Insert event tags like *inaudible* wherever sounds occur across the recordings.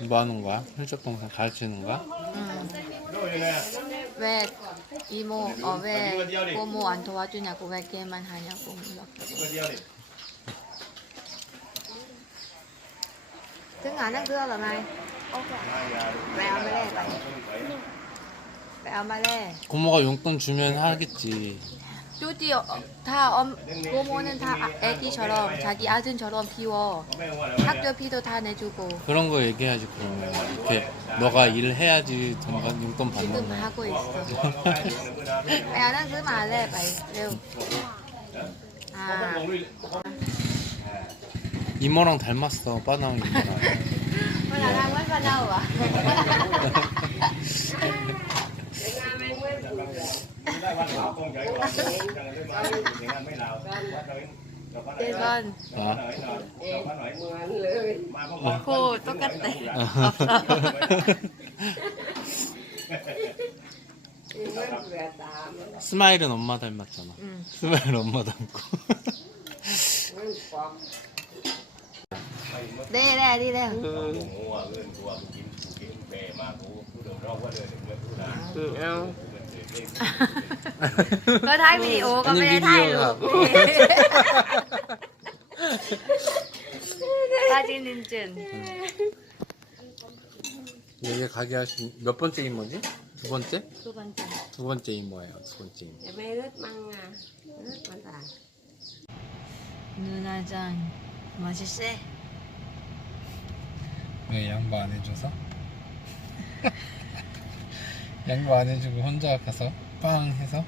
뭐 하는 거야? 훌쩍 동생 가르치는 거야? 응. 왜 이모 어왜 고모 안 도와주냐고 왜 걔만 하냐고 mày. Về ông Malay vậy. Về ông Malay. 고모가 용돈 주면 하겠지. 뚜띠 어, 다 엄, 고모는 다 아- 애기처럼 자기 아들처럼 키워. 학교 비도 다 내주고 그런 거 얘기하지 그러면 이렇게 너가 일해야지 돈 받- 용돈 받는 지금 거. 하고 있어. 야, mà lên vậy. ร็ว. 아, 이모랑 닮았어 빠나랑 이모랑. *laughs* *laughs* *laughs* mới là đang quán vào đâu à? 이건 아? 코 똑같대. 스마일은 엄마 닮았잖아. 응. 스마일 엄마 닮고. 인증. 여기 가게 하신 몇 번째 이모지? 두 번째? 두 번째. 두 번째 이모예요. 두 번째 măng à rất măng à 누나장 맛있어? 왜 양보 안 해줘서? 양보 안 해주고 혼자 가서 빵 해서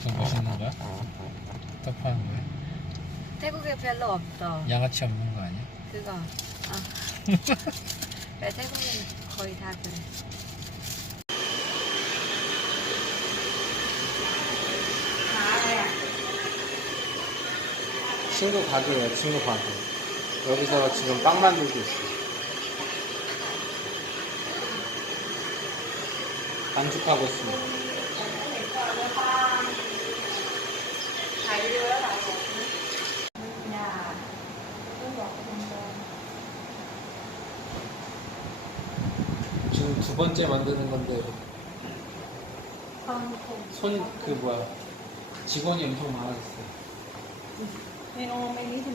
좀 멋있는 거야? 또 파는 거야? 태국에 별로 없어. 양아치 없는 거 아니야? 그거. 아. *laughs* 왜 태국은 거의 다 그래. 친구 가게예요, 친구 가게. 여기서 지금 빵 만들고 있어. 반죽하고 있습니다. 지금 두 번째 만드는 건데 손 그 뭐야 직원이 엄청 많아졌어요.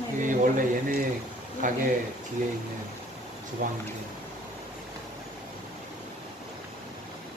이 원래 얘네 가게 뒤에 있는 주방인데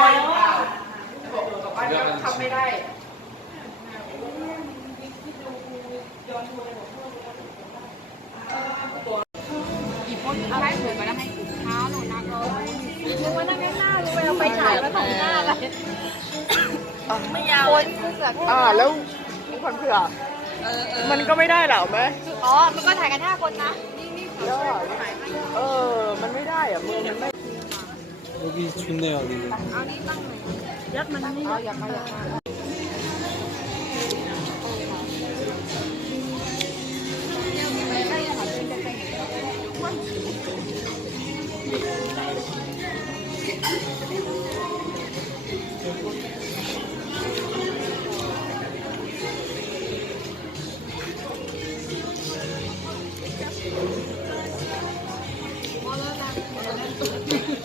ทำไม่ได้หรือเปล่าบอกกลับบ้านก็ทำไม่ได้เอาให้สวยก็ได้ให้เท้าหนูนั่งก็มึงมานั่งข้างหน้ามึงไปเอาไปฉายมาถ่ายหน้าอะไรไม่ยาวคนคือเสือกอ่าแล้วมีคนเผื่อมันก็ไม่ได้เหรอไหมอ๋อ มันก็ถ่ายกันห้าคนนะ นี่นี่เออ มันไม่ได้อะมือมันไม่ 여기 좋네요 여기.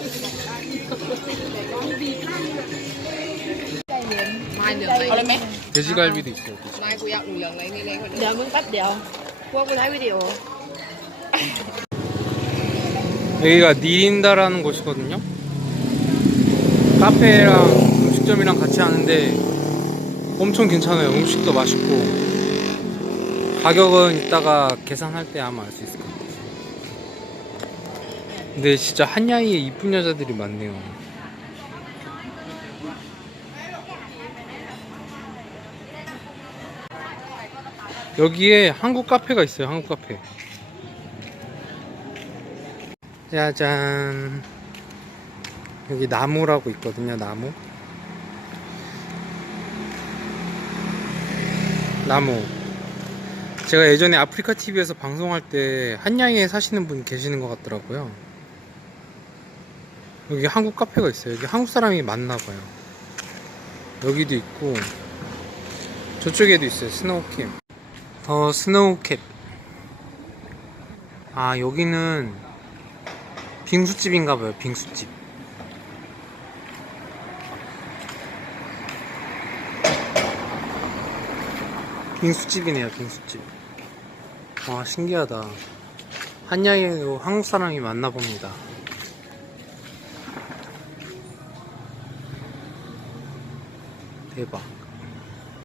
เอานี่บ้างเลยยัดมันนี่เอาอย่ามาอย่ามา เอาเลยไหม 돼지갈비도 있어요. 돼지. นายกูอยากเหลืองอะไรนี่เลยคน เดี๋ยวมึงแป๊บเดียว พวกกูถ่ายวิดีโอ 여기가 니린다라는 곳이거든요. 카페랑 음식점이랑 같이 하는데 엄청 괜찮아요. 음식도 맛있고 가격은 이따가 계산할 때 아마 알 수 있을 것 같아요. 근데 진짜 한양이에 이쁜 여자들이 많네요. 여기에 한국 카페가 있어요. 한국 카페. 짜잔. 여기 나무라고 있거든요, 나무. 나무. 제가 예전에 아프리카 TV에서 방송할 때 한양에 사시는 분 계시는 것 같더라고요. 여기 한국 카페가 있어요. 여기 한국 사람이 많나 봐요. 여기도 있고 저쪽에도 있어요. 스노우캡. 더 스노우캡. 아 여기는 빙수집인가 봐요. 빙수집. 빙수집이네요. 빙수집. 와 신기하다. 한양에도 한국 사람이 많나 봅니다. 可以吧。